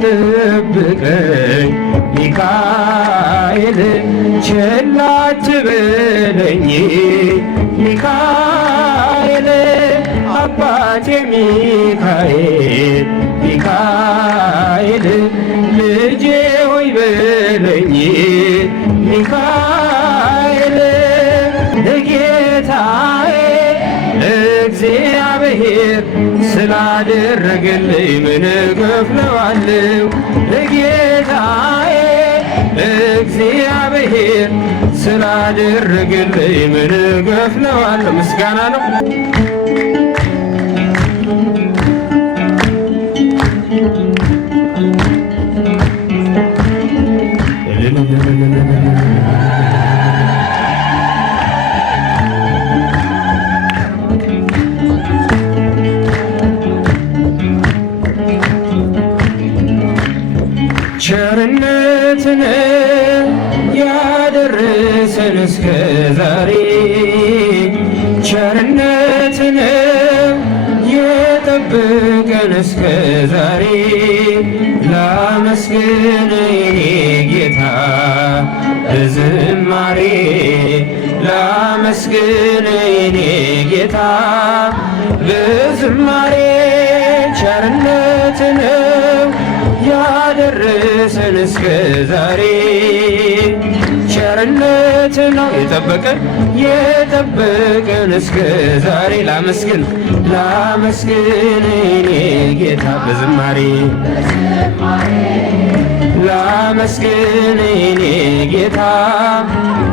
ጠብቀኝ ሚካኤል ቸል አትበለኝ ሚካኤል አባቴ ሚካኤል ሚካኤል ልጄ ሆይ በለኝ ሚካኤል ለጌታዬ ለእግዚአብሔር ስላደረገልኝ ምን እከፍለዋለሁ? ለጌታዬ ለእግዚአብሔር ስላደረገልኝ ምን እከፍለዋለሁ? ምስጋና ነው። ቸርነትን ያደረሰን እስከ ዛሬ ቸርነትን የጠበቀን እስከ ዛሬ ላመስግን የኔ ጌታ በዝማሬ ላመስግን የኔ ጌታ በዝማሬ ቸርነትን ያደረሰን እስከ ዛሬ ቸርነት ነው የጠበቀን እስከ ዛሬ ላመስግን የኔ ጌታ በዝማሬ ላመስግን የኔ ጌታ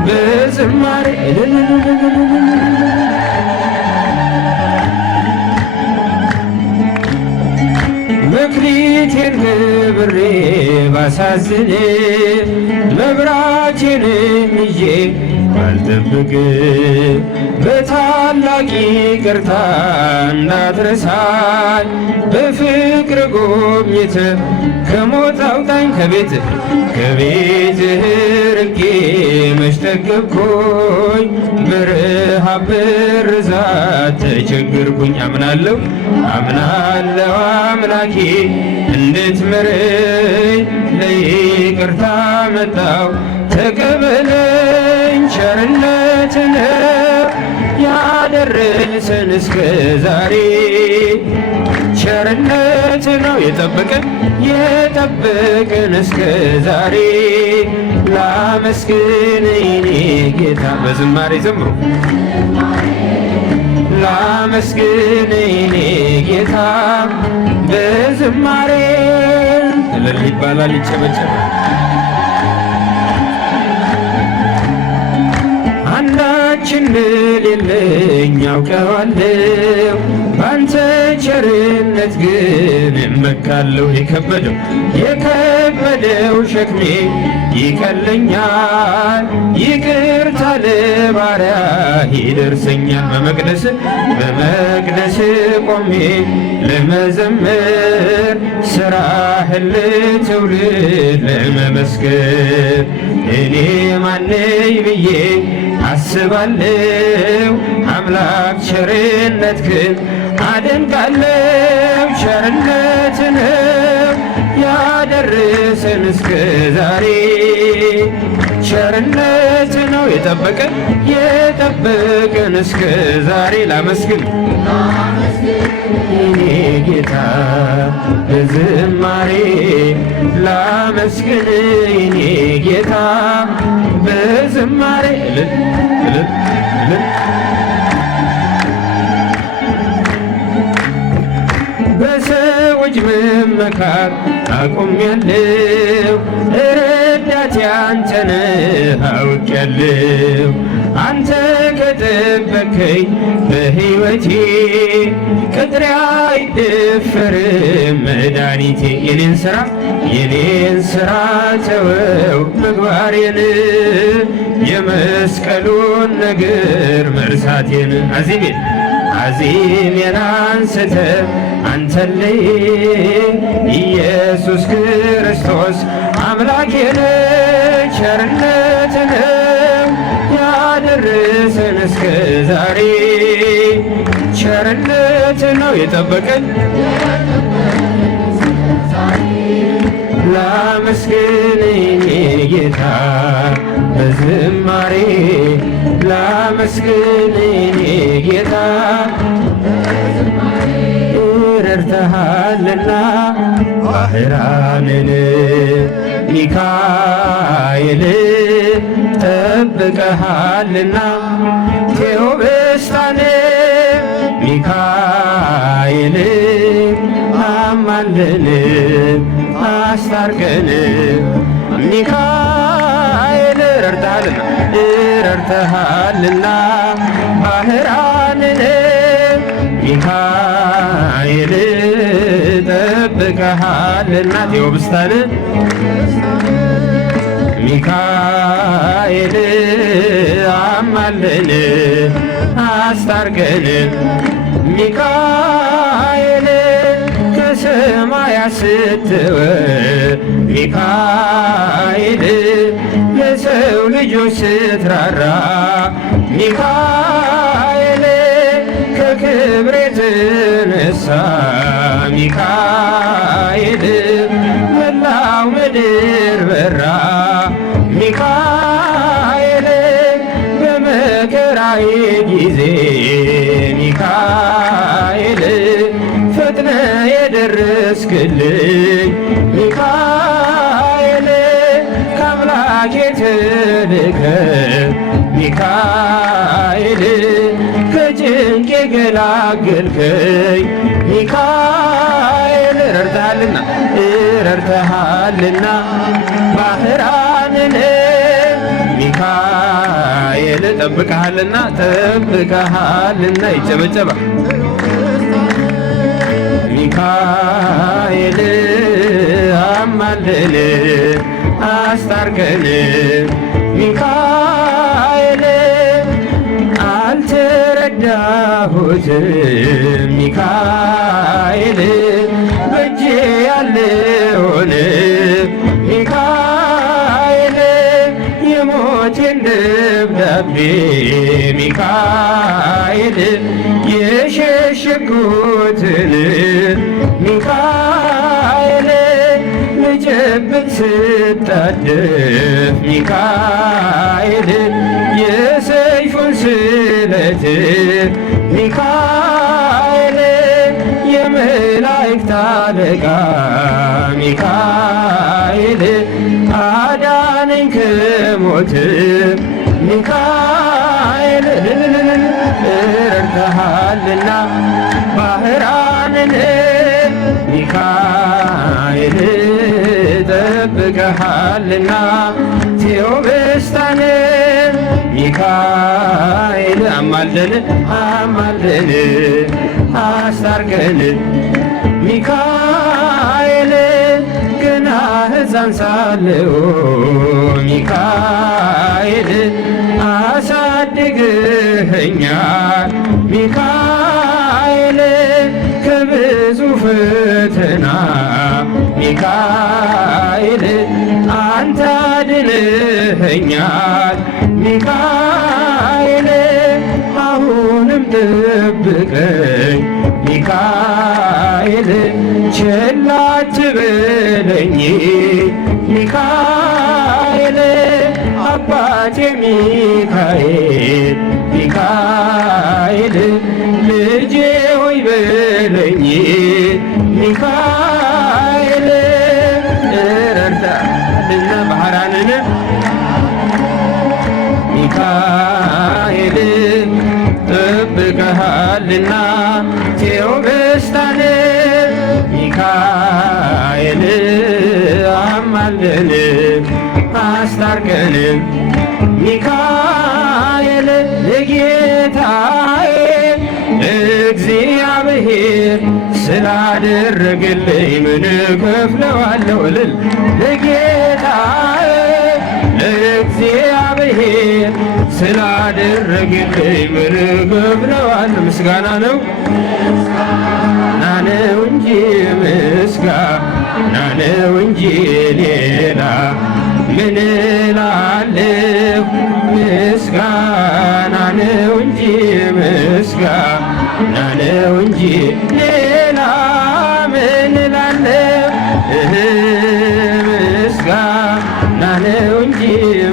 በዝማሬ መክሊቴን ብሬ ባሳዝን መብራቴንም ይዤ ባልጠብቅ በታላቅ ይቅርታ እንዳትረሳኝ በፍቅር ጎብኝተህ ከሞት አውጣኝ ከቤትህ ርቄ መች ጠገብኩኝ በረሃብ በርዛት ተቸገርኩኝ አምናለሁ አምላኬ እንድትምረኝ ለይቅርታ መጣሁ ተቀበለኝ ቸርነትህ ያደረሰን እስከ ዛሬ ቸርነት ነው የጠበቀን እስከ ዛሬ ላመስግን የኔ ጌታ በዝማሬ ዘምሩ ላመስግን የኔ ጌታ በዝማሬ እልል ይባላል ይጨበጨባል አንዳችን የለኝ ያውቀዋለሁ ባንተ ቸርነት ግን እመካለሁ የከበደው ሸክሜ ይቀለኛል ይቅርታ ለባሪያ ይደርሰኛል በመቅደስ ቆሜ ለመዘመር ስራህን ለትውልድ ለመመስከር እኔ ማነኝ ብዬ አስባለሁ አምላክ ቸርነትህን አደንቃለሁ ቸርነትህን ያደረሰን እስከ ዛሬ ቸርነት ነው የጠበቀን እስከ ዛሬ ላመስግን የኔ ጌታ በዝማሬ ላመስግን የኔ ጌታ በዝማሬ በሰዎች መመካት አቁሜያለሁ ረዳቴ አንተ ነህ አውቄያለሁ አንተ ከጠበቅከኝ በሕይወቴ ቅጥሬ አይደፈርም መድኃኒቴ የኔን ሥራ ተወው ምግባሬን የመስቀሉን ነገር መርሳቴን አዚሜን አንስተ አንተልይ ኢየሱስ ክርስቶስ አምላኬን ቸርነትህ ያደረሰን እስከ ዛሬ ቸርነት ነው የጠበቀን ላመስግን ጌታ በዝማሬ ላመስግን ጌታ ረድተሃልና ባህራንን ሚካኤል ጠብቀሃልና ቴዎብስታን ሚካኤል አማልን አስታርቀን ሚካኤል ረድተሃልና ባህራንን ሚካኤል ጠብቀሃልና ቴዎብስታን ሚካኤል አማልን አስታርቀን ሚካኤል ከሰማያት ስትወርድ ሚካኤል ለሰው ልጆች ስትራራ ሚካኤል ከክብር የተነሳ ሚካኤል መላው ምድር በራ ሚካኤል በመከራዬ ጊዜ ሚካኤል ፈጥነ የደረስክልኝ ሚካኤል ከአምላክ የተልከ ሚካኤል ከጭንቅ የገላገልከኝ ሚካኤል ረድተሃልና ባህራንን ሚካኤል ጠብቀሃልና ይጨበጨባል። ሚካኤል አማልን አስታርቀን ሚካኤል አልተረዳሁትም ሚካኤል በእጄ ያለውን ሚካኤል የሞቴን ደብዳቤ ሚካኤል የሸሸጉትን ሚካኤል ልጨብጥ ስጣደፍ ሚካኤል የሰይፉን ስለት ሚካኤል የመላእክት አለቃ ሚካኤል አዳነኝ ከሞት ሚካኤል ረድተሃልና ባህራንን ሚካኤል ጠብቀሃልና ቴዎብስታን ሚካኤል አማልን አስታርቀን ሚካኤል ገና ሕፃን ሳለሁ ሚካኤል አሳድገኸኛል ሚካኤል ከብዙ ፈተና ሚካኤል አንተ አድነኸኛል ሚካኤል አሁንም ጠብቀኝ ሚካኤል ቸል አትበለኝ ሚካኤል አባቴ ሚካኤል ልጄ ሆይ በለኝ ሚካኤል ረድተሃልና ባህራንን ሚካኤል ጠብቀሃልና ቴዎብስታን ሚካኤል አማልን አስታርቀን ሚካኤል ለጌታዬ እግዚአብሔር ስላደረገልኝ ምን እከፍለዋለሁ እልል ለጌታዬ ለእግዚአብሔር ስላደረገልኝ ምን እከፍለዋለሁ ምስጋና ነው ናነው እንጂ ምስጋና ነው እንጂ ሌላ ምን እላለሁ ምስጋና ነው እንጂ ምስጋና ነው እንጂ ሌላ ምን እላለሁ ምስጋና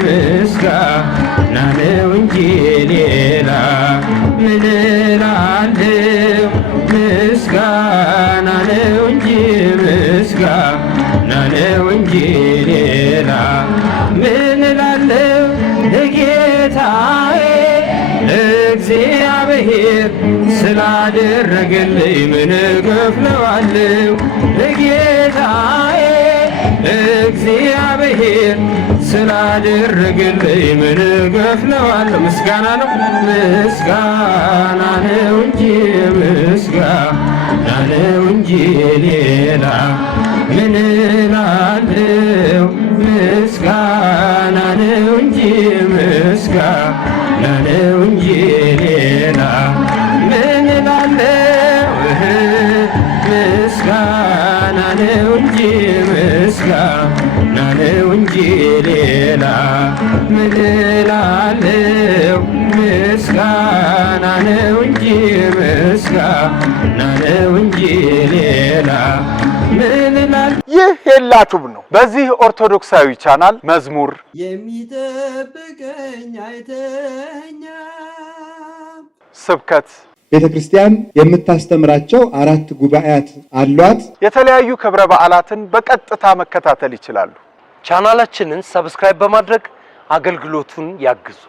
ምስጋና ነው እንጂ ሌላ ምን እላለሁ? ምስጋና ነው እንጂ ምስጋና ነው እንጂ ሌላ ምን እላለሁ? ለጌታዬ እግዚአብሔር ስላደረገልኝ ምን እከፍለዋለሁ? ለጌታዬ እግዚአብሔር ስላደረገልኝ ምን እከፍለዋለሁ? ምስጋና ነው ምስጋና ነው እንጂ ምስጋና ነው እንጂ ሌላ ምን እላለሁ? ምስጋና ነው እንጂ ምስጋና ነው እንጂ ሌላ ምን እላለሁ? ምስጋና ነው እንጂ ምስጋና ነው እንጂ ሌላ ምን እላለሁ? ምስጋና ነው እንጂ ምስጋና ነው እንጂ ሌላ ምን እላለሁ? ይህ ሄላቱብ ነው። በዚህ ኦርቶዶክሳዊ ቻናል መዝሙር የሚጠብቀኝ አይተኛም፣ ስብከት፣ ቤተክርስቲያን የምታስተምራቸው 4 ጉባኤያት አሏት። የተለያዩ ክብረ በዓላትን በቀጥታ መከታተል ይችላሉ። ቻናላችንን ሰብስክራይብ በማድረግ አገልግሎቱን ያግዙ።